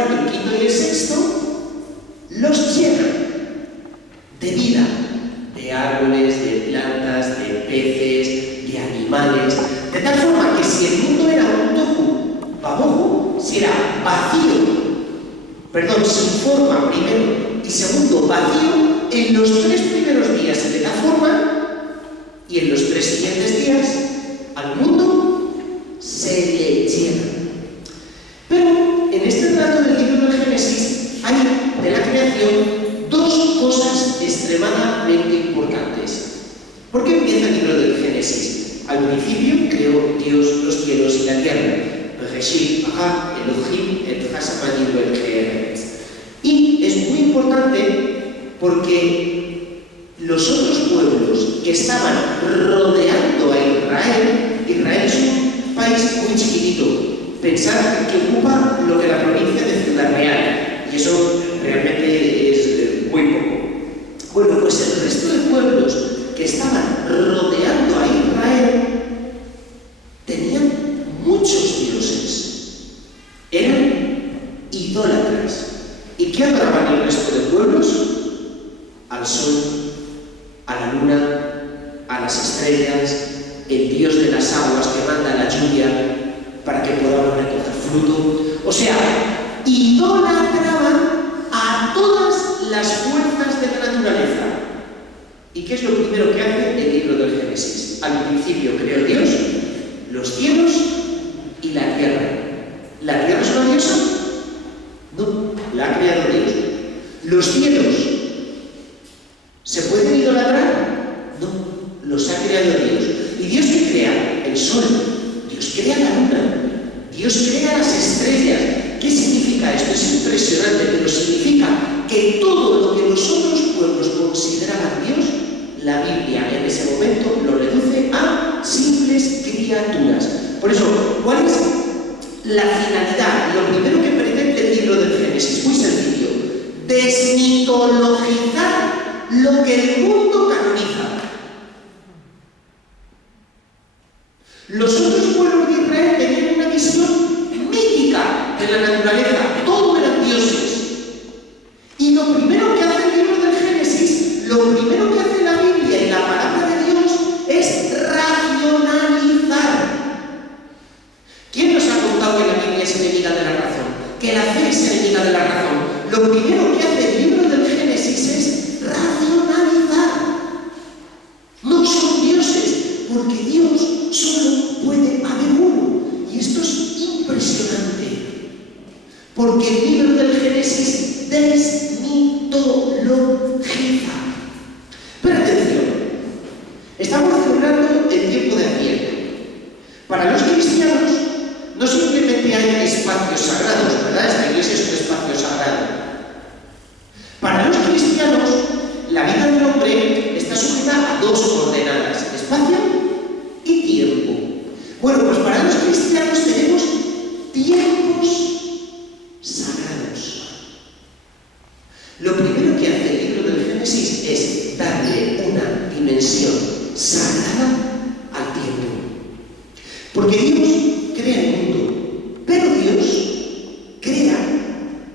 cuarto, el quinto y el sexto los llenan de vida, de árboles, de plantas, de peces, de animales, de tal forma que si el mundo era un tohu babohu, si era sin forma primero y segundo vacío, en los 3 primeros días se le da forma y en los 3 siguientes días al mundo se le llena. Pero en este relato del libro del Génesis hay de la creación 2 cosas extremadamente importantes. ¿Por qué empieza el libro del Génesis? Al principio creó Dios los cielos y la tierra. Bereshit bara Elohim et hasamim ve'el. Y es muy importante porque los otros pueblos que estaban rodeando a Israel, Israel es un país muy chiquitito, pensad que ocupa lo que la provincia de Ciudad Real, y eso realmente es muy poco. Bueno, pues el resto de pueblos que estaban rodeando a Israel tenían muchos dioses, eran idólatras. ¿Y qué adoraban el resto de pueblos? Al sol, a la luna, a las estrellas, el dios de las aguas que manda la lluvia para que podamos recoger fruto. O sea, idolatraban a todas las fuerzas de la naturaleza. ¿Y qué es lo primero que hace el libro del Génesis? Al principio creó Dios los cielos y la tierra. ¿La tierra es una diosa? No, la ha creado Dios. ¿Los cielos se pueden idolatrar? No, los ha creado Dios. ¿Y Dios qué crea? El sol. Dios crea la luna. Dios crea las estrellas. ¿Qué significa esto? Es impresionante, pero significa que todo lo que los otros pueblos consideraban Dios, la Biblia en ese momento lo reduce a simples criaturas. Por eso, ¿cuál es la finalidad? Lo primero que pretende el libro del Génesis, muy sencillo: desmitologizar lo que el mundo canoniza. Los otros pueblos de Israel tenían una visión mítica de la naturaleza, todos eran dioses. Y lo primero que hace el libro del Génesis, lo primero que hace la Biblia y la palabra de Dios es racionalizar. ¿Quién nos ha contado que la Biblia es enemiga de la razón? Que la fe es enemiga de la razón. Lo primero que hace el libro del Génesis es racionalizar. No son dioses, porque Dios solo puede haber uno. Y esto es impresionante. Porque el libro del Génesis desmitologiza. Pero atención, estamos celebrando el tiempo de Adviento. Para los cristianos no simplemente hay espacios sagrados, ¿verdad? Esta iglesia es un espacio sagrado. Para los cristianos, la vida del hombre está sujeta a 2 coordenadas: espacio y tiempo. Bueno, pues para los cristianos tenemos tiempos sagrados. Lo primero que hace el libro del Génesis es darle una dimensión sagrada al tiempo. Porque Dios crea el mundo, pero Dios crea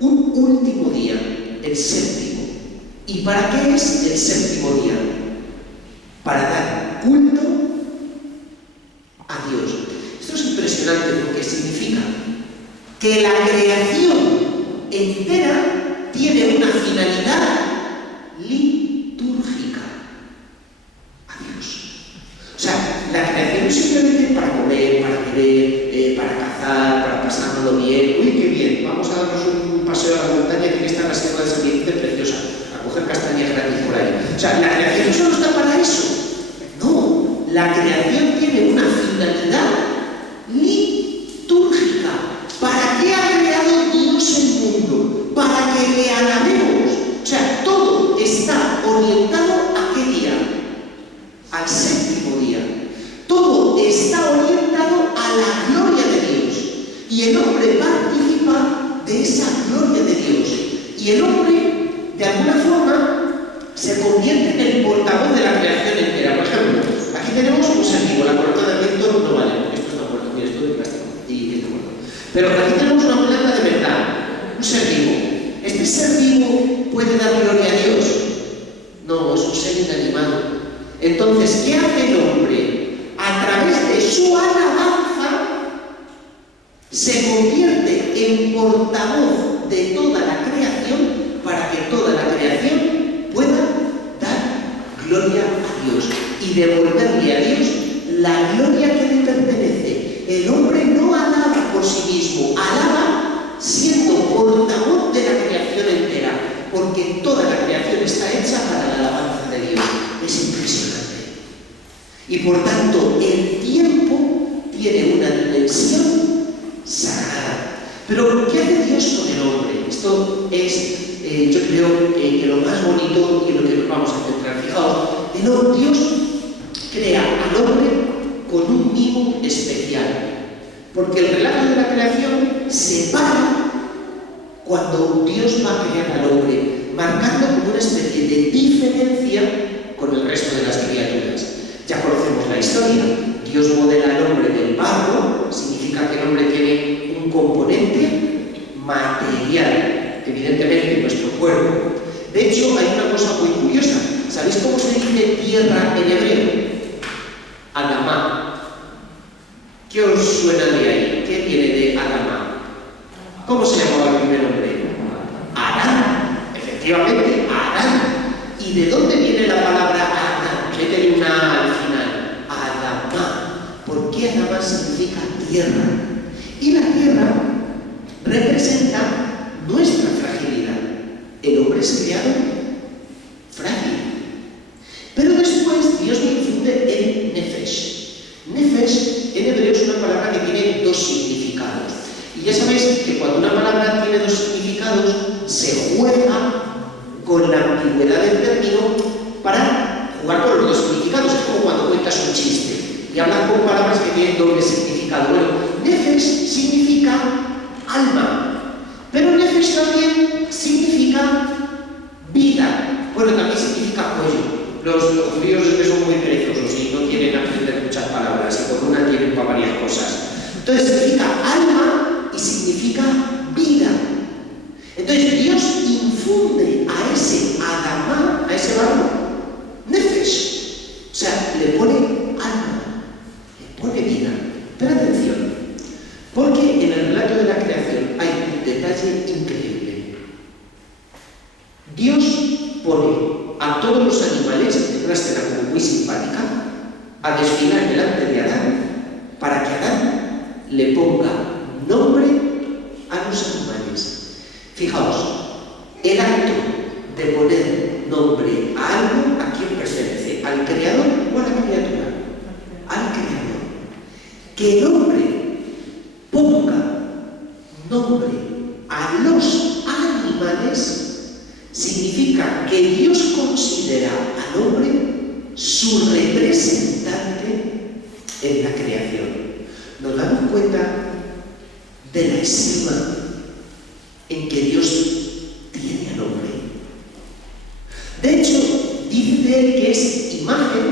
un último día, el séptimo. ¿Y para qué es el séptimo día? Para dar culto a Dios. Esto es impresionante porque significa que la creación entera tiene una finalidad litúrgica a Dios. O sea, la creación no es simplemente para comer, para beber, para cazar, para pasárnoslo bien. Uy, qué bien, vamos a darnos un paseo a la montaña que está en la sierra de San Vicente preciosa, a coger castañas gratis por ahí. O sea, la creación no solo está para eso. No, la creación tiene una finalidad litúrgica. ¿Para qué ha creado Dios el mundo? Para que le alabemos. O sea, todo está orientado ¿a qué día? Al séptimo día. Todo está orientado a la gloria de Dios. Y el hombre participa de esa gloria de Dios. Y el hombre, de alguna forma, se convierte en el portavoz de la creación entera. Por ejemplo, aquí tenemos un ser vivo. La corona de Adviento no vale, porque esto es una puerta. Mira, esto de plástico. Y esto bueno. Pero aquí tenemos una planta de verdad. Un ser ¿este ser vivo puede dar gloria a Dios? No, es un ser inanimado. Entonces, ¿qué hace el hombre? A través de su alabanza se convierte en portavoz de toda la creación para que toda la creación pueda dar gloria a Dios y devolverle a Dios la gloria que le pertenece. El hombre no alaba por sí mismo, alaba siendo portavoz de la creación entera, porque toda la creación está hecha para la alabanza de Dios. Es impresionante. Y por tanto, el tiempo tiene una dimensión sagrada. Pero, ¿qué hace Dios con el hombre? Esto es, yo creo, que lo más bonito y lo que nos vamos a centrar. Fijaos, Dios crea al hombre con un mimo especial. Porque el relato de la creación se para cuando Dios va a crear al hombre, marcando como una especie de diferencia con el resto de las criaturas. Ya conocemos la historia. Dios modela al hombre del barro, significa que el hombre tiene un componente material, evidentemente nuestro cuerpo. De hecho, hay una cosa muy curiosa. ¿Sabéis cómo se dice tierra en hebreo? Adamá. ¿Qué os suena de ahí? ¿Qué viene de Adamá? ¿Cómo se llamaba el primer hombre? Adán. Efectivamente, Adán. ¿Y de dónde viene la palabra Adán? ¿Qué tiene una A al final? Adamá. ¿Por qué Adamá significa tierra? Y la tierra representa nuestra fragilidad. El hombre es creado frágil. Pero después Dios le infunde el nefesh. Nefesh en hebreo es una palabra que tiene dos significados. Y ya sabéis que cuando una palabra tiene dos significados, se juega con la ambigüedad del término para jugar con los dos significados. Es como cuando cuentas un chiste y hablas con palabras que tienen doble significado. Bueno, nefesh significa alma, pero nefesh también significa vida. Bueno, también significa cuello. Los judíos es que son muy perezosos y no quieren aprender muchas palabras y con una tienen para varias cosas. Entonces significa alma y significa vida. Entonces Dios infunde a ese Adamá, a ese varón, nefesh. O sea, le pone alma, le pone vida. Pero atención, porque en el relato de la creación hay un detalle increíble. Dios pone a todos los animales, en una escena como muy simpática, a desfilar delante de Adán, para que Adán le ponga nombre a los animales. Fijaos, el acto de poner nombre a algo, ¿a quién pertenece? ¿Al creador o a la criatura? Al creador. Que el hombre ponga nombre a los animales significa que Dios considera al hombre su representante en la creación. Nos damos cuenta de la estima en que Dios tiene al hombre. De hecho, dice de él que es imagen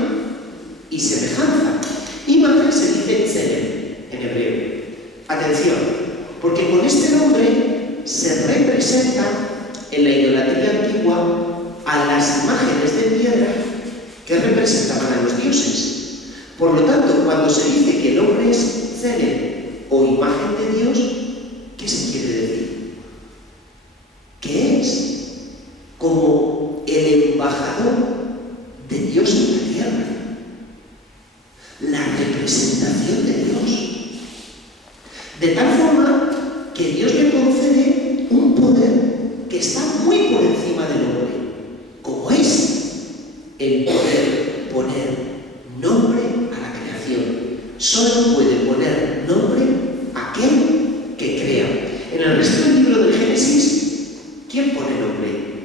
y semejanza. Imagen se dice tzelem en hebreo. Atención, porque con este nombre se representa en la idolatría antigua a las imágenes de piedra que representaban a los dioses. Por lo tanto, cuando se dice que el hombre es tzelem o imagen de Dios, ¿qué se quiere decir? Que es como el embajador de Dios en la tierra, la representación de Dios. De tal forma que Dios le concede un poder que está muy por encima del hombre, como es el poder poner nombre a la creación. Solo puede poner nombre aquel que crea. En el resto del libro del Génesis, ¿quién pone nombre?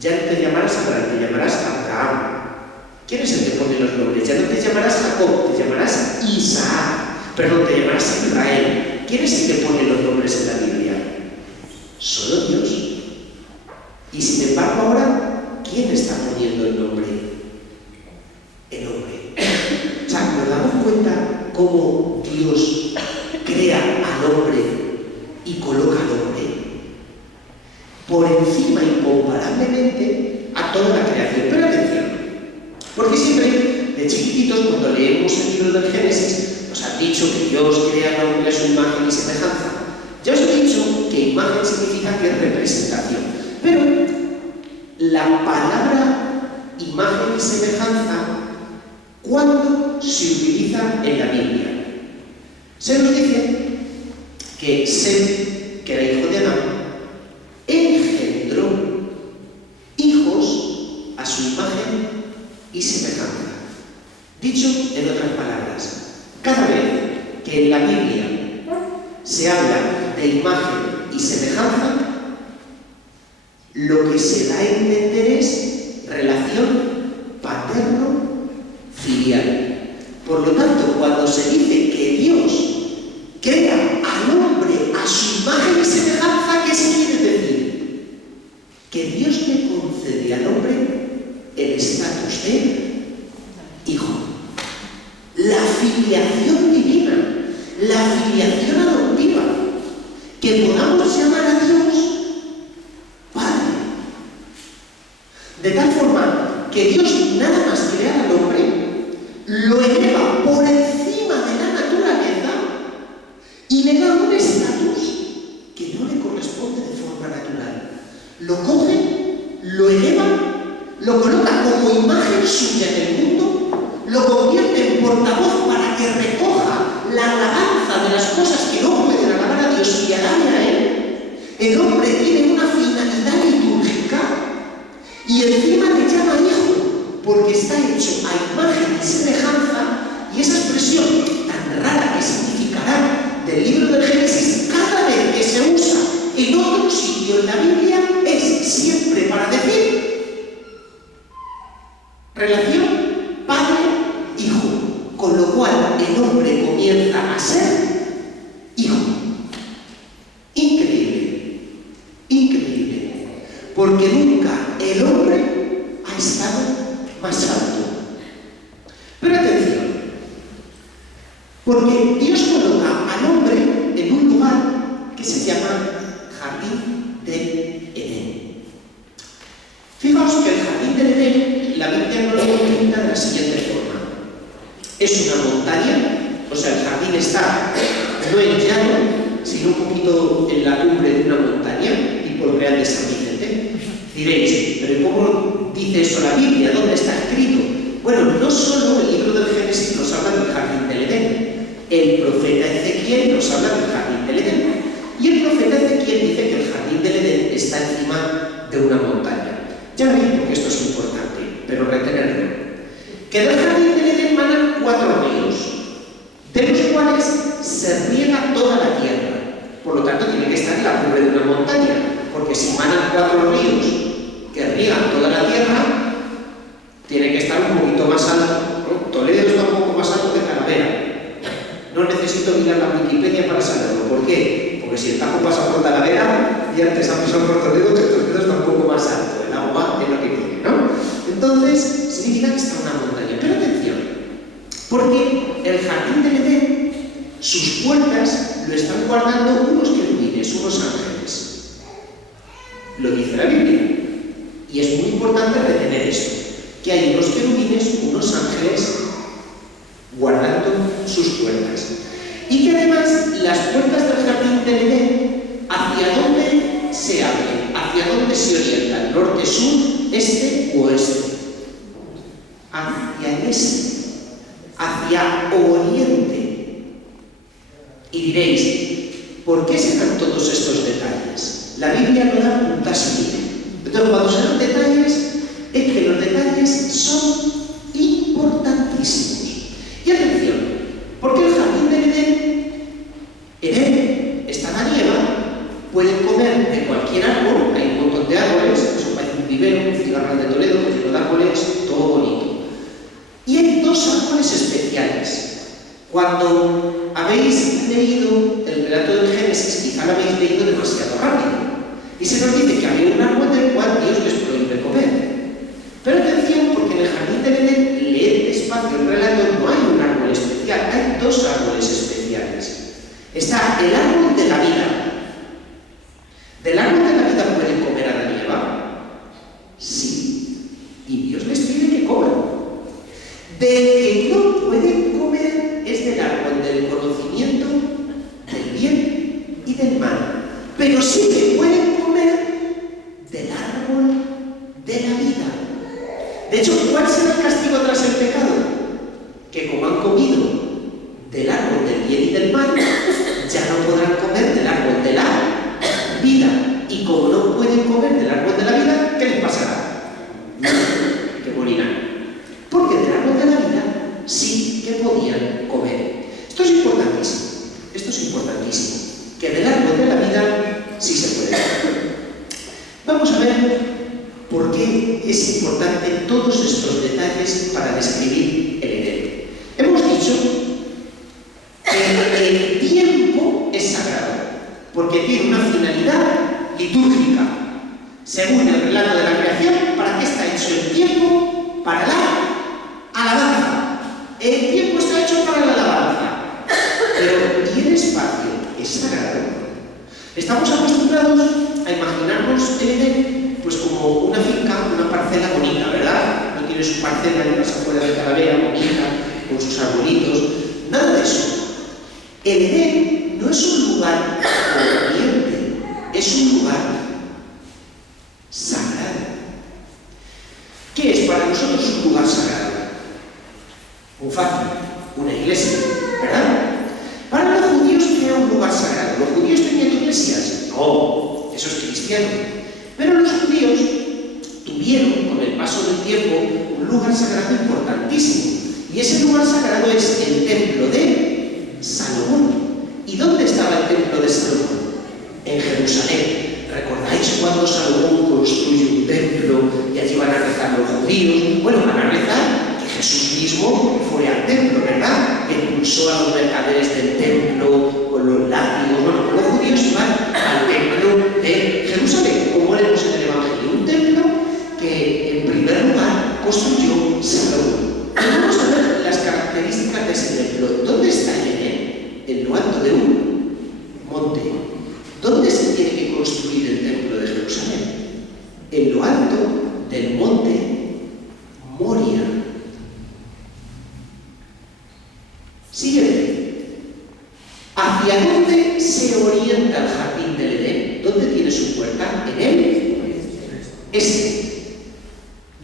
Ya no te llamarás Abraham, te llamarás Abraham. ¿Quién es el que pone los nombres? Ya no te llamarás Jacob, te llamarás Isaac. Perdón, te llamarás Israel. ¿Quién es el que pone los nombres en la Biblia? Solo Dios. Y sin embargo ahora, ¿quién está poniendo el nombre? El hombre. O sea, nos damos cuenta cómo Dios crea al hombre y coloca al hombre. por encima incomparablemente a toda la creación. Pero atención, porque siempre de chiquititos cuando leemos el libro del Génesis nos han dicho que Dios crea al hombre a su imagen y semejanza. Ya os he dicho que imagen significa que es representación, pero la palabra imagen y semejanza, ¿cuándo se utiliza en la Biblia? Se nos dice que Sem, que era hijo de Adán, engendró hijos a su imagen y semejanza. Dicho en otras palabras, cada vez que en la Biblia se habla de imagen y semejanza, lo que se da a entender es relación paterno-filial. Por lo tanto, cuando se dice que Dios crea al hombre a su imagen y semejanza, ¿qué se quiere decir? Que Dios le concede al hombre el estatus de hijo. La filiación divina, la filiación adoptiva, que podamos llamar a Dios Padre. De tal forma que Dios nada más crear al hombre, lo eleva por encima de la naturaleza y le da un estatus que no le corresponde de forma natural. Lo coge, lo eleva, lo coloca como imagen suya en el mundo, lo convierte en portavoz para que recoja la alabanza de las cosas que no pueden alabar a Dios y alabe a Él. El hombre tiene una finalidad litúrgica y encima le llama hijo, porque está hecho a imagen y semejanza, y esa expresión tan rara que significará del libro del Génesis, cada vez que se usa en otro sitio en la Biblia, es siempre para decir relación padre-hijo, con lo cual el hombre comienza a ser hijo. Increíble, increíble, porque nunca el hombre ha estado más alto. Pero atención, porque Dios coloca al hombre en un lugar que se llama Jardín del Edén. Fijaos que el Jardín del Edén, la Biblia nos lo pinta de la siguiente forma. Es una montaña, o sea, el jardín está no en llano, sino un poquito en la cumbre de una montaña, tipo el Real de San Vicente. Diréis, pero ¿cómo dice eso la Biblia? ¿Dónde está escrito? Bueno, no solo el libro del Génesis nos habla del Jardín del Edén, el profeta Ezequiel nos habla del Jardín del Edén. Y el profeta Ezequiel dice que el Jardín del Edén está encima de una montaña. Ya veis porque esto es importante, pero retenerlo. Que del Jardín del Edén manan 4 ríos, de los cuales se riega toda la tierra. Por lo tanto, tiene que estar en la cumbre de una montaña, porque si manan 4 ríos que riegan toda la tierra, tiene que estar un poquito más alto, ¿no? Toledo está un poco más alto que Talavera. No necesito mirar la Wikipedia para saberlo. ¿Por qué? Porque si el Tajo pasa por Talavera y antes ha pasado por Toledo, que Toledo está un poco más alto. El agua es lo que tiene, ¿no? Entonces, significa que está una montaña. Pero atención, porque el Jardín del Edén, sus puertas lo están guardando unos querubines, unos ángeles. Lo dice la Biblia. Y es muy importante retener esto, que hay unos querubines, unos ángeles, guardando sus puertas. Y que además las puertas del Jardín del Edén, ¿hacia dónde se abren? ¿Hacia dónde se orientan? ¿Norte, sur, este o oeste? Hacia el este, hacia oriente. Y diréis, ¿por qué se dan todos estos detalles? La Biblia no da puntas libre. Entonces, cuando se dan detalles, es que los detalles son importantísimos. Y atención, porque el Jardín del Edén está la nieva, pueden comer de cualquier árbol, hay un montón de árboles, eso parece un vivero, un cigarral de Toledo, lleno de árboles, todo bonito. Y hay 2 árboles especiales. Cuando habéis leído el relato del Génesis, quizá lo habéis leído demasiado rápido. Y se nos dice que había un árbol del cual Dios les prohíbe comer. Pero atención, porque en el Jardín del Edén, leed despacio el relato, no hay un árbol especial, hay 2 árboles especiales. Está el árbol de la vida. Del árbol de la vida pueden comer vamos a ver por qué es importante todos estos detalles para describir el Edén. Hemos dicho que el tiempo es sagrado, porque tiene una finalidad litúrgica. Según el relato de la creación, ¿para qué está hecho el tiempo? Para la alabanza. El tiempo está hecho para la alabanza. Pero ¿y el espacio es sagrado? Estamos acostumbrados a imaginarnos el Edén pues como una finca, una parcela bonita, ¿verdad? No tiene su parcela en las afueras de Talavera, bonita, con sus arbolitos. Nada de eso. El Edén no es un lugar corriente, es un lugar sagrado. ¿Qué es para nosotros un lugar sagrado? Muy fácil, una iglesia, ¿verdad? Para los judíos era un lugar sagrado. ¿Los judíos tenían iglesias? No, eso es cristiano. Pero los judíos tuvieron, con el paso del tiempo, un lugar sagrado importantísimo. Y ese lugar sagrado es el templo de Salomón. ¿Y dónde estaba el templo de Salomón? En Jerusalén. ¿Recordáis cuando Salomón construye un templo y allí van a rezar los judíos? Bueno, van a rezar que Jesús mismo fue al templo, ¿verdad? Que impulsó a los mercaderes del templo con los látigos. Bueno, los judíos iban al templo de Jerusalén, como leemos en el Evangelio. Un templo que en primer lugar construyó Salomón. Y vamos a ver las características de ese templo. ¿Dónde está el Edén? En lo alto de un monte. ¿Dónde se tiene que construir el templo de Jerusalén? En lo alto del monte Moria. Siguiente. ¿Hacia dónde se orienta el jardín del Edén? ¿Dónde tiene su puerta? En el este.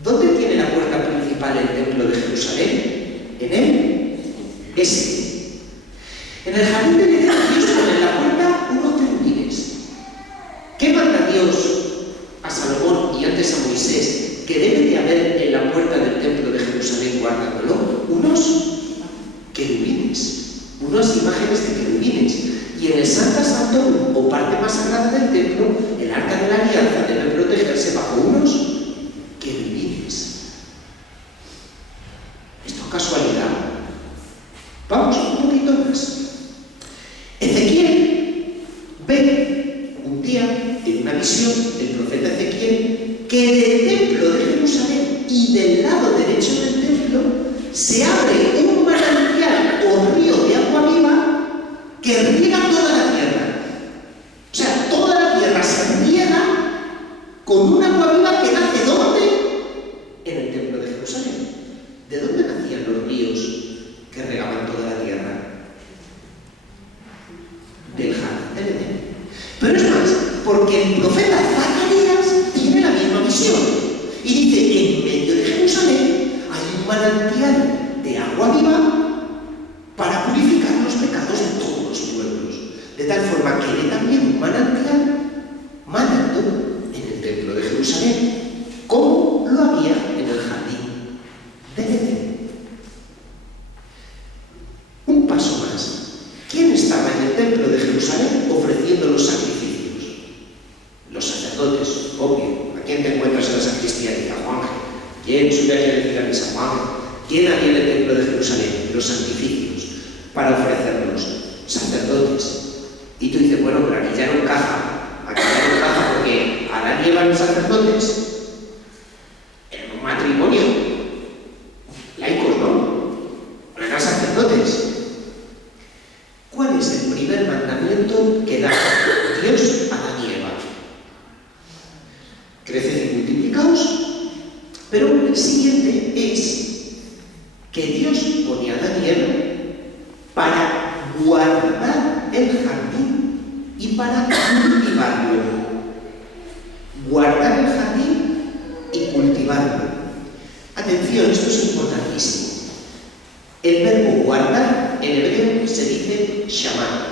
¿Dónde tiene la puerta principal el templo de Jerusalén? En el este. En el jardín del Edén Dios pone en la puerta unos querubines. ¿Qué manda Dios a Salomón y antes a Moisés que debe de haber en la puerta del templo de Jerusalén guardándolo? Unos querubines, unas imágenes de querubines. Y en el Santa Santorum, o parte más sagrada del templo, el arca de la alianza debe protegerse bajo unos querubines. ¿Esto es casualidad? Vamos un poquito más. Ezequiel ve un día, en una visión, el profeta Ezequiel, que del templo de Jerusalén y del lado derecho del templo se abre un manantial o río de agua viva que riega toda la tierra. O sea, toda la tierra se riega con un agua viva que nace ¿dónde? En el templo de Jerusalén. ¿De dónde nacían los ríos que regaban toda la tierra? Del jardín del Edén. Pero es más, porque el profeta Zacarías tiene la misma visión y dice: en medio de Jerusalén hay un manantial de agua viva para purificar los pecados de todos los pueblos, de tal forma que ve también un manantial manando en el templo de Jerusalén, como lo había en el jardín del Edén. Un paso más. ¿Quién estaba en el templo de Jerusalén ofreciendo los sacrificios? Los sacerdotes, obvio. ¿A quién te encuentras en la sacristía? Dice a Juan. ¿Quién sube aquí a decir a misa? Juan. ¿Quién había en el templo de Jerusalén? Los sacrificios para ofrecerlos. Sacerdotes. Y tú dices, bueno, pero aquí ya no encaja. Aquí ya no encaja porque ahora llevan los sacerdotes en un matrimonio. Laicos, ¿no? No eran sacerdotes. ¿Cuál es el primer mandamiento que da Dios a Adán y Eva? Creced y multiplicaos. Pero el siguiente es que Dios pone a Adán y Eva para guardar el jardín y para cultivarlo. Guardar el jardín y cultivarlo. Atención, esto es importantísimo. El verbo guardar en hebreo se dice shamar.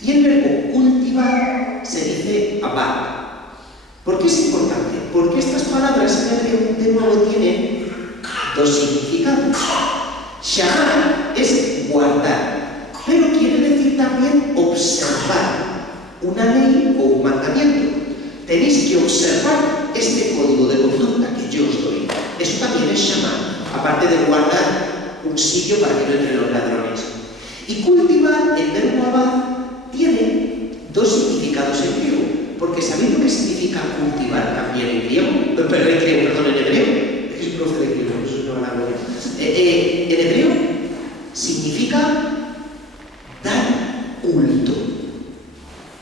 Y el verbo cultivar se dice abad. ¿Por qué es importante? Porque estas palabras en hebreo de nuevo tienen dos significados. Shamar es guardar, pero quiere decir también observar una ley o un mandamiento. tenéis que observar este código de conducta que yo os doy. Eso también es shamán, aparte de guardar un sitio para que no entren los ladrones. Y cultivar, el verbo abad, tiene dos significados en griego, porque ¿sabéis lo que significa cultivar también en griego? En hebreo. Es que es profe de griego, eso es una palabra. En hebreo significa dar culto,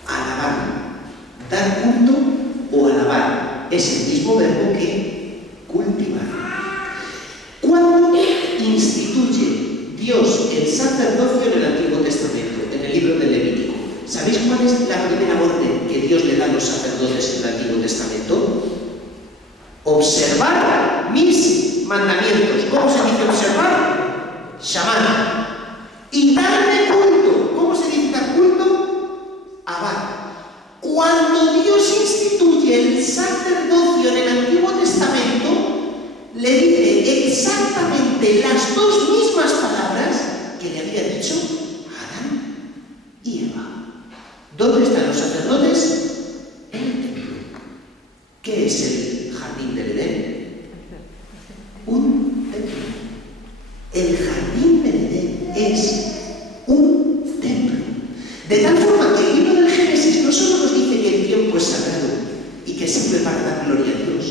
alabar. Dar culto o alabar es el mismo verbo que cultivar. ¿Cuándo instituye Dios el sacerdocio en el Antiguo Testamento, en el libro del Levítico? ¿Sabéis cuál es la primera orden que Dios le da a los sacerdotes en el Antiguo Testamento? Observar mis mandamientos. ¿Cómo se dice observar? Shamán. Y darme culto. ¿Cómo se dice dar culto? Abad. Cuando Dios instituye el sacerdocio en el Antiguo Testamento, le dice exactamente las dos mismas palabras que le había dicho Adán y Eva. ¿Dónde están los sacerdotes? En el templo. ¿Qué es el jardín del Edén? Un templo. El jardín del Edén es un templo. De tal forma que el libro del Génesis no solo nos dice que el tiempo es sagrado y que sirve para dar gloria a Dios,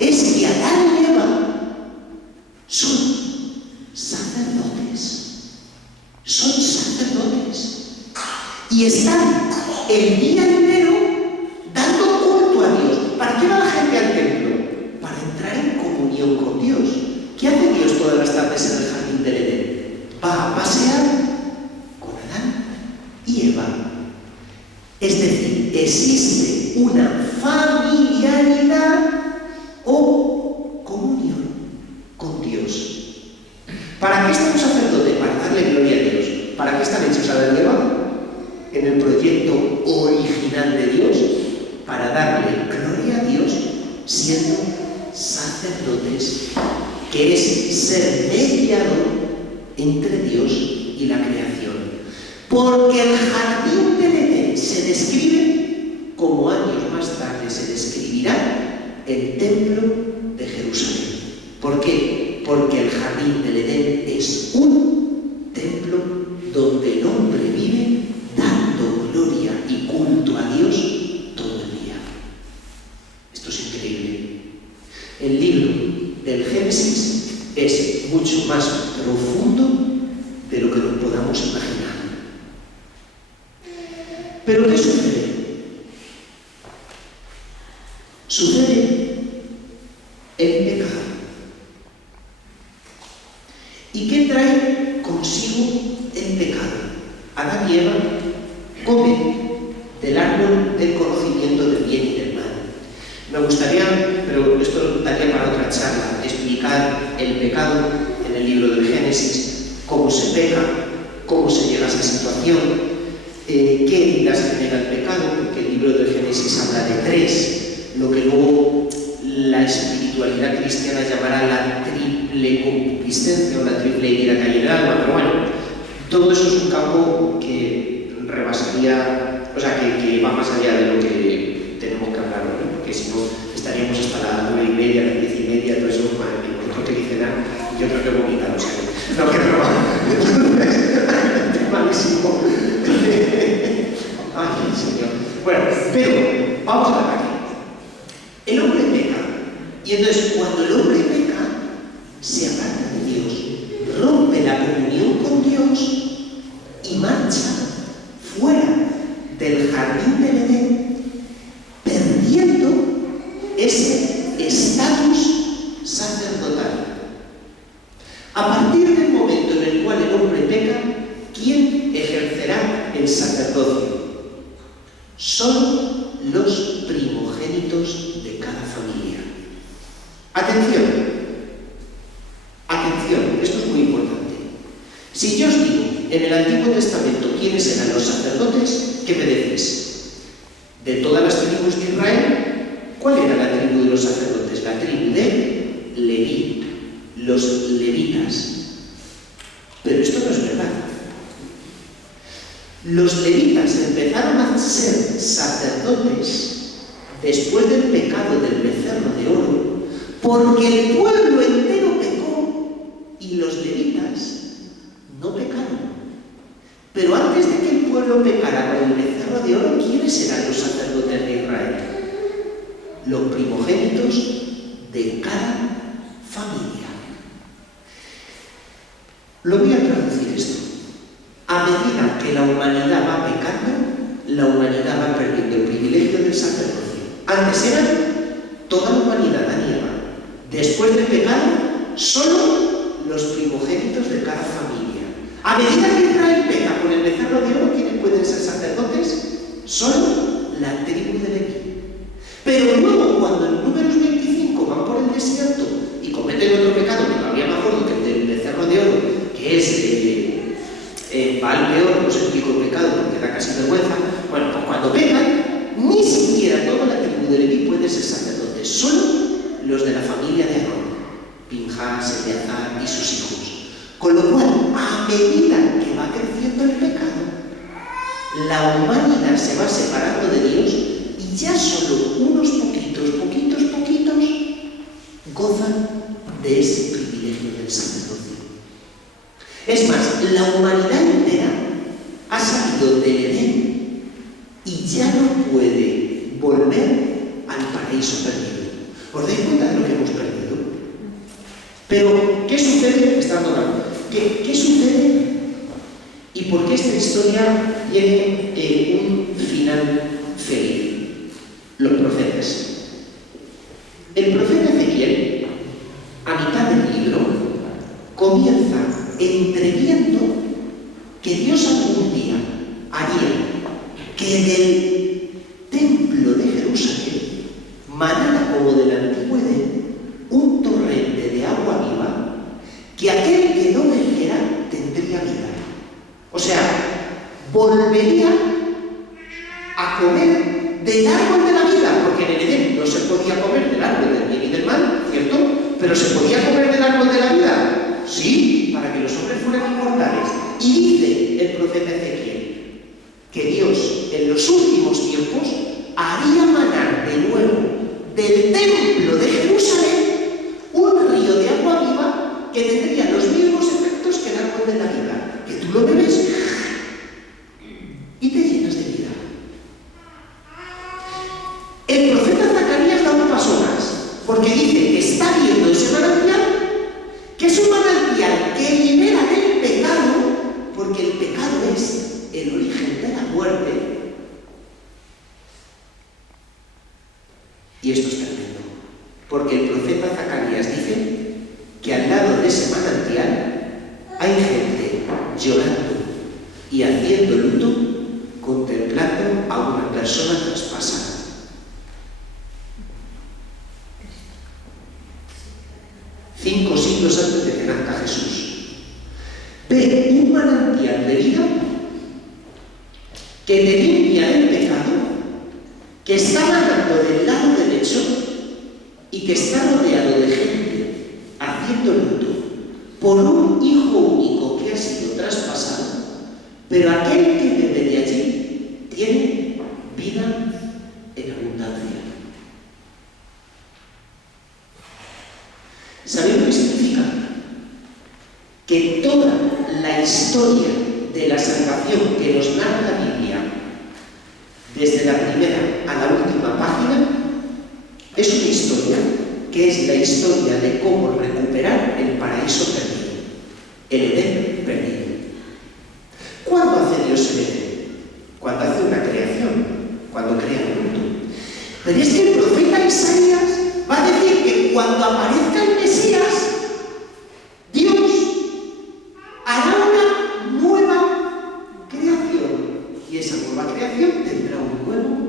es que Adán y Eva son sacerdotes. Son sacerdotes. Y están el día entero dando culto a Dios. ¿Para qué va la gente al templo? Para entrar en comunión con Dios. ¿Qué hace Dios todas las tardes en el jardín del Edén? Va a pasear con Adán y Eva. Es decir, existe una familiaridad o comunión con Dios. ¿Para qué está un sacerdote? Para darle gloria a Dios. ¿Para qué están hechos Adán y Eva? En el proyecto original de Dios, para darle gloria a Dios siendo sacerdotes, que es ser mediador entre Dios y la creación. Porque el jardín del Edén se describe como años más tarde se describirá el templo de Jerusalén. ¿Por qué? Porque el jardín del Edén es un templo donde el hombre vive dando gloria y culto a Dios todo el día. Esto es increíble. El libro del Génesis es mucho más profundo de lo que nos podamos imaginar. ¿Pero qué sucede? Sucede el pecado. ¿Y qué trae consigo el pecado? Adán y Eva comen del árbol del conocimiento del bien y del mal. Me gustaría, pero esto daría para otra charla, explicar el pecado en el libro del Génesis, cómo se peca, cómo se llega a esa situación, qué heridas genera el pecado, porque el libro del Génesis habla de tres, lo que luego la espiritualidad cristiana llamará la triple concupiscencia o la triple herida que hay en el alma, pero bueno, todo eso es un campo que rebasaría, o sea, que va más allá de lo que tenemos que hablar hoy, ¿no? Porque si no estaríamos hasta las 9:30, las 10:30, todo eso, madre mía, mejor que cenar, yo creo que vomitar, o sea, no, que no, malísimo. Ay, Señor. Bueno, pero vamos a ver aquí. El hombre peca, y entonces cuando el hombre peca, se aparta de Dios, rompe la comunión con Dios y marcha fuera del jardín del Edén, perdiendo ese estatus sacerdotal. A partir del momento en el cual el hombre peca, ¿quién ejercerá el sacerdocio? Son los primogénitos de cada familia. Atención, esto es muy importante. Si yo os digo en el Antiguo Testamento quiénes eran los sacerdotes, ¿qué me decís? De todas las tribus de Israel, ¿cuál era la tribu de los sacerdotes? La tribu de Leví, los levitas. Pero esto no es verdad. Los levitas empezaron a ser sacerdotes después del pecado del becerro de oro, porque el pueblo entero pecó y los levitas no pecaron. Pero antes de que el pueblo pecara con el becerro de oro, ¿quiénes eran los sacerdotes de Israel? Los primogénitos de cada familia. Lo voy a traducir esto. A medida que la humanidad va pecando, la humanidad va perdiendo el privilegio del sacerdocio. Antes eran toda la humanidad, Adán y Eva. Después del pecado, solo los primogénitos de cada familia. A medida que Israel peca con el becerro de oro, ¿quiénes pueden ser sacerdotes? Solo la tribu de Leví. Pero luego, cuando en Números 25 van por el desierto y cometen otro pecado, que todavía más gordo que el del becerro de oro, que es Baal peor, no se explico el pecado porque da casi vergüenza. Bueno, pues cuando pecan, ni siquiera toda la tribu de Leví puede ser sacerdote, solo los de la familia de Aarón, Pinjas, Eleazar y sus hijos. Con lo cual, a medida que va creciendo el pecado, la humanidad se va separando de Dios y ya solo unos poquitos gozan de ese privilegio del sacerdocio. Es más, la humanidad entera ha salido del Edén y ya no puede volver al paraíso perdido. ¿Os dais cuenta de lo que hemos perdido? Pero, ¿qué sucede? Estando hablando. ¿Qué sucede? ¿Y por qué esta historia tiene un final feliz? Los profetas. El profeta Ezequiel, a mitad del libro, comienza entreviendo que Dios algún día haría que del templo de Jerusalén manara como del antiguo Edén un torrente de agua viva, que aquel que no bebiera tendría vida. O sea, volvería a comer del árbol de la vida, porque en el Edén no se podía comer del árbol del bien y del mal, ¿cierto? Pero se podía comer del árbol de la vida, sí, para que los hombres fueran inmortales. Y dice el profeta Ezequiel que Dios en los últimos tiempos haría manar de nuevo del templo de Jerusalén un río de agua viva que tendría los mismos efectos que el árbol de la vida, que tú lo bebes y te llenas de vida. El profeta Zacarías da un paso más, porque dice que está viendo ese manantial, que es un manantial que libera del pecado, porque el pecado es el origen de la muerte. Y esto es tremendo, porque el profeta Zacarías dice que al lado de ese manantial hay gente llorando y haciendo luto, contemplando a una persona traspasada. Cinco siglos antes de que nazca Jesús, ve un manantial de vida que te limpia del pecado, que está manando del lado derecho y que está rodeado de gente haciendo luto por un hijo único que ha sido traspasado, pero aquel que bebe de allí tiene vida en abundancia. ¿Sabéis lo que significa? Que toda la historia de la salvación que nos narra la Biblia, desde la primera a la última página, es una historia que es la historia de cómo recuperar el paraíso perdido, el Edén perdido. ¿Cuándo hace Dios el Edén? Cuando hace una creación, cuando crea el mundo. Pero es que el profeta Isaías va a decir que cuando aparezca el Mesías, Dios hará una nueva creación. Y esa nueva creación tendrá un nuevo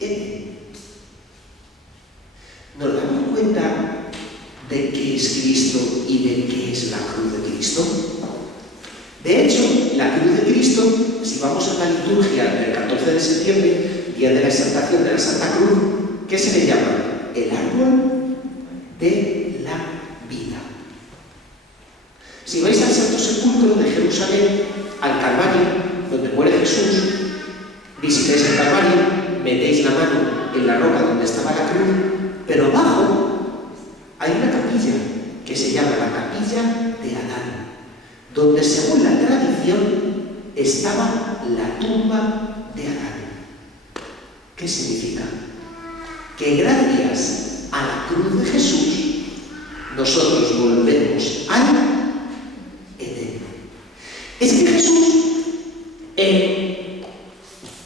Edén. ¿Nos damos cuenta de qué es Cristo y de qué es la cruz de Cristo? De hecho, la cruz de Cristo, si vamos a la liturgia del 14 de septiembre, día de la exaltación de la Santa Cruz, ¿qué se le llama? El árbol de la vida. Si vais al Santo Sepulcro de Jerusalén, al Calvario, donde muere Jesús, visitáis el Calvario, metéis la mano en la roca donde estaba la cruz, pero abajo hay una capilla que se llama la capilla de Adán, donde según la tradición estaba la tumba de Adán. ¿Qué significa? Que gracias a la cruz de Jesús nosotros volvemos al Edén. Es que Jesús en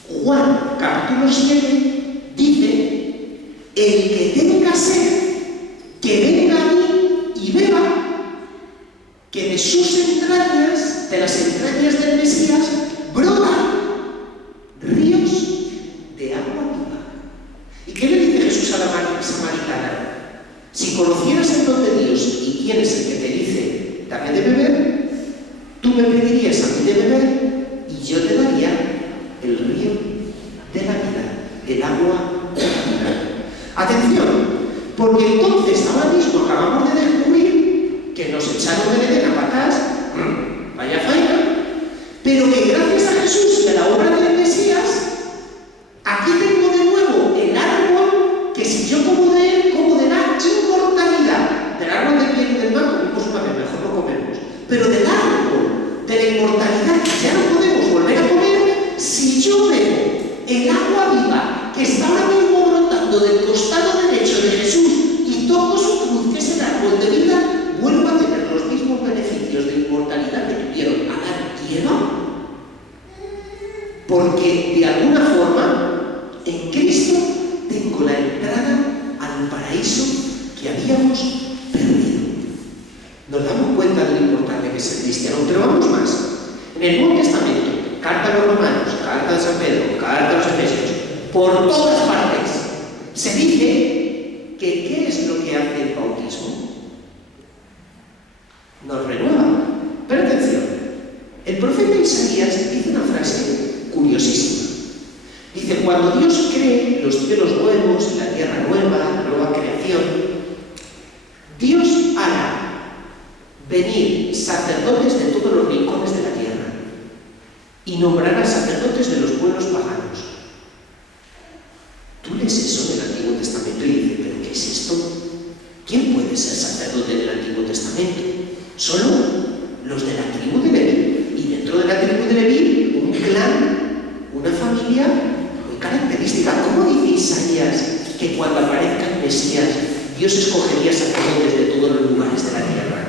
Juan capítulo 7 dice: el que tenga sed, que venga a mí y beba, que de sus entrañas, de las entrañas del Mesías, brotan ríos de agua viva. ¿Y qué le dice Jesús a la samaritana? Si conocieras el don de Dios y quién es el que te dice dame de beber, tú me pedirías a mí de beber y yo te daría el río de la vida, el agua de la vida. Atención, porque entonces ahora mismo acabamos de descubrir que nos echaron del Edén a patas, vaya faena, pero que gracias a Jesús y a la obra del Mesías, aquí tengo de nuevo el árbol que si yo como de él, como de la inmortalidad. Del árbol del bien y del mal comemos una vez, mejor no comemos. Pero del árbol de la inmortalidad ya no podemos volver a comer si yo bebo el agua viva que está ahora mismo brotando del costado derecho de Jesús y toco su cruz, que es el árbol de vida, vuelvo a tener los mismos beneficios de inmortalidad que tuvieron Adán y Eva. Porque de alguna forma en Cristo tengo la entrada al paraíso que habíamos perdido. Nos damos cuenta de lo importante que es ser cristiano, pero vamos más. En el Nuevo Testamento, carta a los Romanos, carta de San Pedro, carta a los Efesios, por todas partes se dice que ¿qué es lo que hace el bautismo? Nos renueva. Pero atención, el profeta Isaías dice una frase curiosísima. Dice: cuando Dios cree los cielos nuevos, la tierra nueva, la nueva creación, Dios hará venir sacerdotes de todos los rincones de la tierra y nombrará sacerdotes de los pueblos paganos. Tú lees eso del Antiguo Testamento y dices: ¿pero qué es esto? ¿Quién puede ser sacerdote del Antiguo Testamento? Solo los de la tribu de Leví. Y dentro de la tribu de Leví, un clan, una familia muy característica. ¿Cómo dice Isaías que cuando aparezca el Mesías, Dios escogería sacerdotes de todos los lugares de la tierra?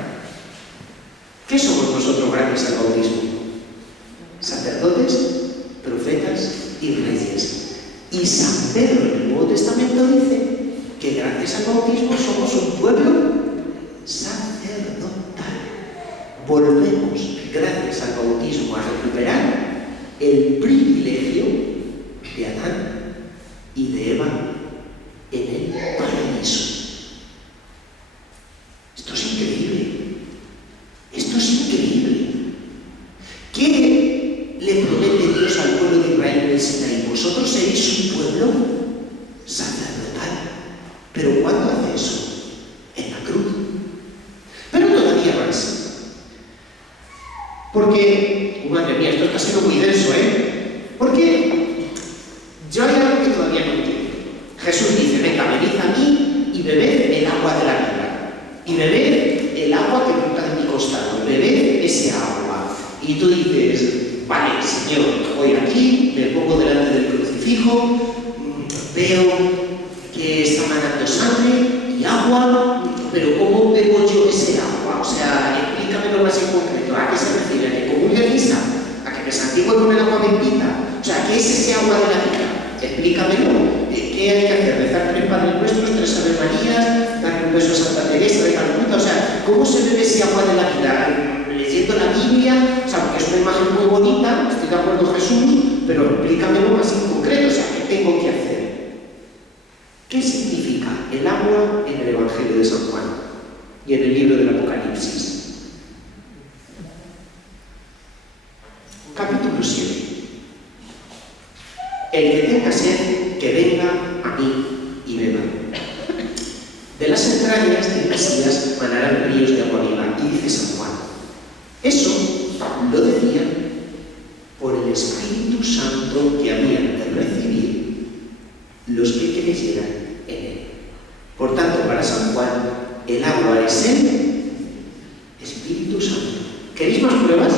¿Qué somos nosotros gracias al bautismo? Sacerdotes, profetas y reyes. Y San Pedro en el Nuevo Testamento dice que gracias al bautismo somos un pueblo sacerdotal. Volvemos, gracias al bautismo, a recuperar el privilegio de Adán y de Eva en el paraíso. Esto es increíble. Esto es increíble. ¿Qué le promete Dios al pueblo de Israel en el Sinaí? Vosotros seréis un pueblo sacerdotal. ¿Pero cuándo hace eso? En la cruz. Pero todavía más. Porque, madre mía, esto está siendo muy denso, Porque yo hay algo que todavía no entiendo. Jesús dice: venga, venid a mí y bebed el agua de la vida. Y bebed el agua que brota de mi costado. Bebed ese agua. Y tú dices: vale, Señor, voy aquí, me pongo delante del crucifijo, veo que está manando sangre y agua, pero ¿cómo bebo yo ese agua? O sea, explícamelo más en concreto. ¿A qué se refiere? ¿A que comulgue misa? ¿A que me santigue con el agua bendita? O sea, ¿qué es ese agua de la vida? Explícamelo. ¿Qué hay que hacer? ¿Rezar 3 Padres Nuestros, 3 Ave Marías, darle un beso a Santa Teresa de Calcuta? O sea, ¿cómo se bebe ese agua de la vida? Leyendo la Biblia, o sea, porque es una imagen muy bonita, estoy de acuerdo, Jesús, pero explícamelo más en concreto. O sea, ¿qué tengo que hacer? ¿Qué significa el agua en el Evangelio de San Juan y en el libro del Apocalipsis? Capítulo 7. El que tenga sed, que venga a mí y beba. De las entrañas del Mesías manarán ríos de agua viva. Y dice San Juan: eso lo decía por el Espíritu Santo que habían de recibir los que creen en él. Por tanto, para San Juan, el agua es el Espíritu Santo. ¿Queréis más pruebas?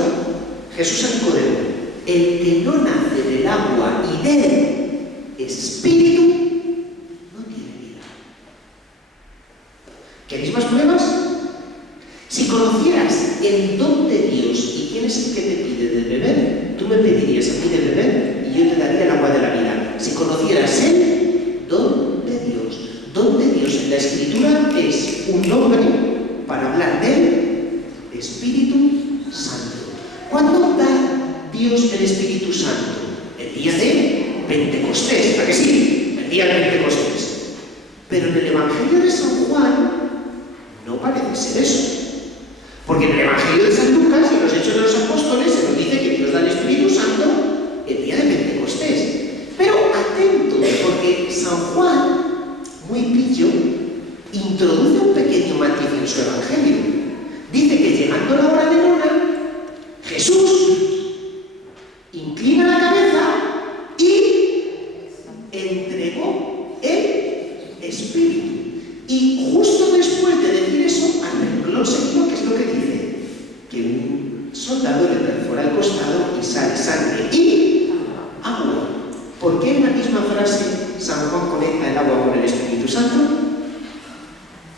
Jesús a Nicodemo: el que no nace del agua y del Espíritu no tiene vida. ¿Queréis más pruebas? Si conocieras el don de Dios y quién es el que te pide de beber, tú me pedirías a mí de beber y yo te daría el agua de la vida. Si conocieras el don de Dios. Don de Dios en la Escritura es un nombre para hablar del Espíritu Santo. ¿Cuándo da Dios el Espíritu Santo? El día de Pentecostés, ¿a que sí? El día de Pentecostés. Pero en el Evangelio de San Juan no parece ser eso. Porque en el Evangelio de San Lucas y en los Hechos de los Apóstoles se nos dice que Dios da el Espíritu Santo el día de Pentecostés. Pero atentos, porque San Juan, muy pillo, introduce un pequeño matiz en su Evangelio. Dice que llegando la hora de nona, Jesús inclina la cabeza y entregó el Espíritu. Y justo después de decir eso, al renglón seguido, ¿qué es lo que dice? Que un soldado le perfora el costado y sale sangre y agua. ¿Por qué en la misma frase San Juan conecta el agua con el Espíritu Santo?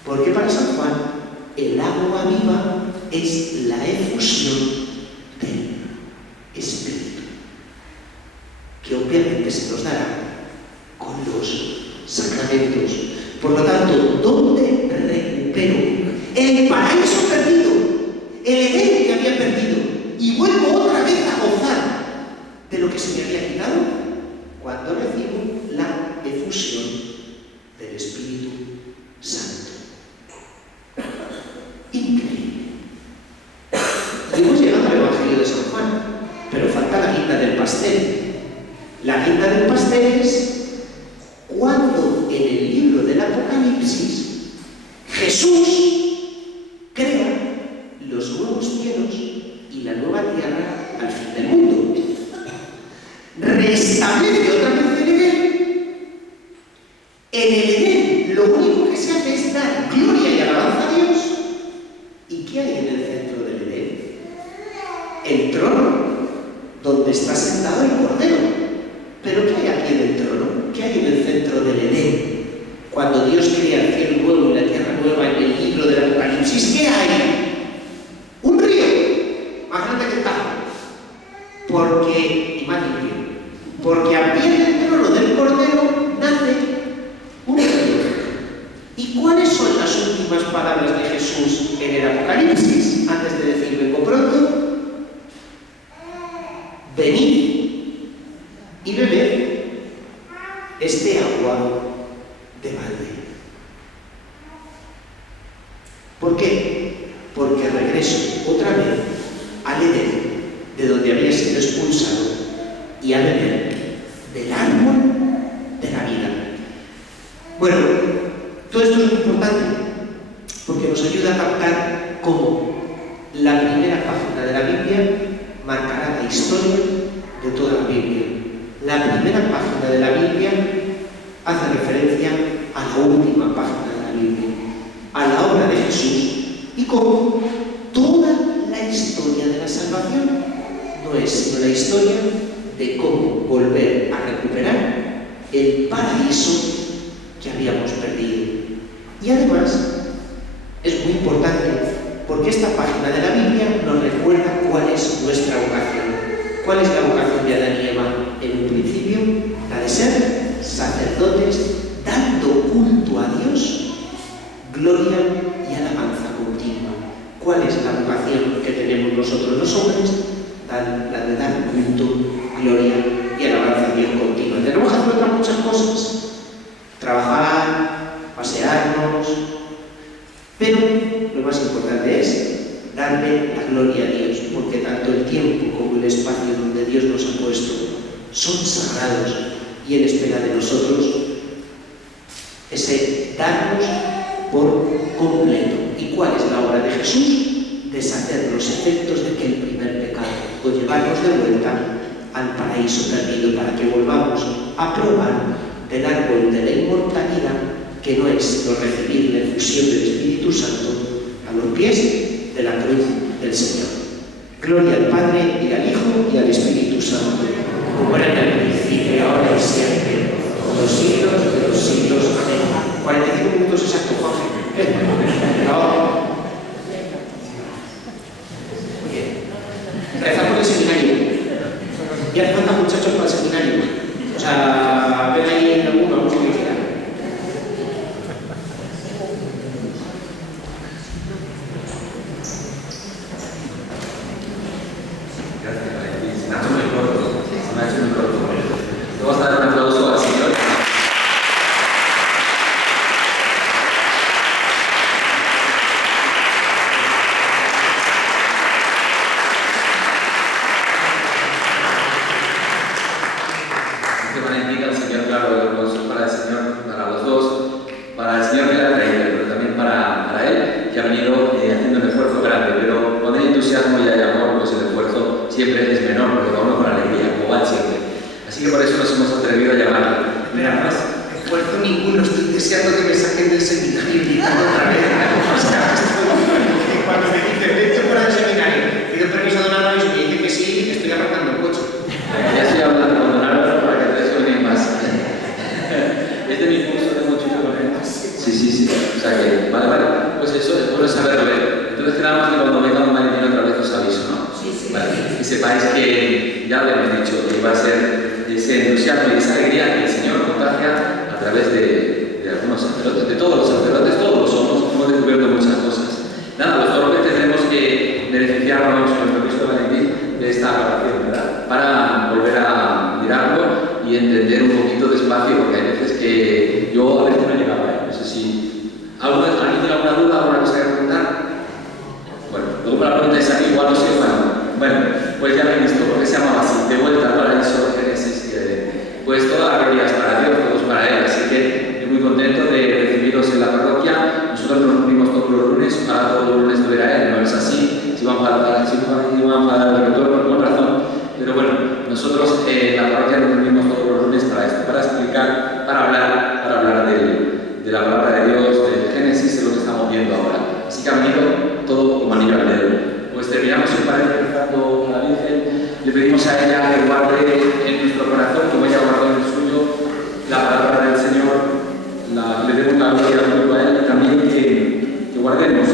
Porque para San Juan el agua viva es la efusión del Espíritu, que obviamente se nos dará con los sacramentos. Por lo tanto, ¿dónde recupero el paraíso perdido, el Edén que había perdido, y vuelvo otra vez a gozar de lo que se me había quitado? Cuando recibo la efusión del Espíritu Santo. Increíble. Y hemos llegado al Evangelio de San Juan, pero falta la guinda del pastel. La guinda del pastel es cuando en el libro del Apocalipsis Jesús crea los nuevos cielos y la nueva tierra al fin del mundo. Restablece otra vez el Edén. En el Edén lo único que se hace es dar gloria y alabanza a Dios. ¿Y qué hay en el centro del Edén? El trono, donde está sentado el Cordero. ¿Pero qué hay aquí en el trono? ¿Qué hay en el centro del Edén? Cuando Dios crea el cielo nuevo y la tierra nueva en el libro del Apocalipsis, ¿qué hay? Un río, más grande que el Tajo. Porque a pie del trono del Cordero nace un río. ¿Y cuáles son las últimas palabras de Jesús en el Apocalipsis? Antes de decir vengo pronto: venid y bebed este agua de balde. ¿Por qué? Porque regreso otra vez al Edén, de donde había sido expulsado, y a beber del árbol de la vida. Bueno, todo esto es muy importante porque nos ayuda a captar cómo la primera página de la Biblia marcará la historia de toda la Biblia. La primera página de la Biblia hace referencia a la última página de la Biblia, a la obra de Jesús, y cómo toda la historia de la salvación no es sino la historia de cómo volver a recuperar el paraíso que habíamos perdido. Y además es muy importante porque esta página de la Biblia nos recuerda cuál es nuestra vocación. ¿Cuál es la vocación de Adán y Eva en un principio? La de ser sacerdotes, dando culto a Dios, gloria y alabanza continua. ¿Cuál es la vocación que tenemos nosotros los hombres? La de dar culto, gloria y alabanza a Dios continua. Tenemos que hacer otras muchas cosas: trabajar, pasearnos, pero lo más importante es darle la gloria a Dios, porque tanto el tiempo como el espacio donde Dios nos ha puesto son sagrados y Él espera de nosotros ese darnos por completo. ¿Y cuál es la obra de Jesús? Deshacer los efectos de aquel primer pecado, o llevarnos de vuelta al paraíso perdido, para que volvamos a probar del árbol de la inmortalidad, que no es no recibir la efusión del Espíritu Santo a los pies de la cruz del Señor. Gloria al Padre, y al Hijo, y al Espíritu Santo, como era en el principio, ahora y siempre, por los siglos de los siglos. Amén. 45 minutos exactos, Jorge. No. Muy bien. Rezamos el seminario. Y hace falta muchachos para el seminario. O sea, ven ahí en alguno que quiera. Vamos a dar un aplauso al Señor. Esta semana indica el Señor, claro, el aplauso para el Señor, para los dos, para el Señor que la ha traído, pero también para Él, que ha venido haciendo un esfuerzo grande. Pero cuando hay entusiasmo y hay amor, pues el esfuerzo siempre es menor, porque va uno con alegría, como va siempre. Así que por eso nos hemos atrevido a llamarlo. Mira, más esfuerzo ninguno, estoy deseando que me saquen del seminario y otra vez. O sea, cuando me dicen, vete fuera del seminario, pido permiso a don Álvaro y me dice que sí, estoy arrancando el coche. Ya estoy hablando con don Álvaro para que te suene más. Es de mi curso de muchísimo. Sí. O sea que, vale. Pues eso es bueno saberlo. Entonces quedamos que cuando venga un marinero otra vez os aviso, ¿no? Sí. Vale. Y sepáis que ya lo hemos dicho, que va a ser ese entusiasmo y esa alegría que el Señor contagia a través de algunos sacerdotes, de todos los sacerdotes, todos los somos, hemos descubierto muchas cosas. Nada, los torres tenemos que beneficiarnos con el permiso de Valentín de esta grabación, ¿verdad? Para volver a mirarlo y entender un poquito despacio, porque hay veces que yo a veces no llegaba, no sé si alguien tiene alguna duda, alguna cosa que preguntar. Bueno, luego la pregunta es aquí, igual no sé, bueno, pues ya lo he visto, porque se llamaba así, de vuelta al paraíso, Génesis, pues toda la gloria es para Dios, todos para Él, así que estoy muy contento de recibiros en la parroquia. Nosotros nos reunimos todos los lunes, ojalá todos los lunes lo era Él, no es así, si van a faltar el retorno, con razón, pero bueno, nosotros en la parroquia nos reunimos todos los lunes para esto, para explicar, para hablar de la palabra de Dios, del Génesis, de lo que estamos viendo ahora. Así que ha venido todo como anillo al dedo. Pues terminamos el padre rezando a la Virgen, le pedimos a ella que guarde en nuestro corazón, como ella guardó en el suyo, la palabra del Señor, le demos la gloria a Él y también que guardemos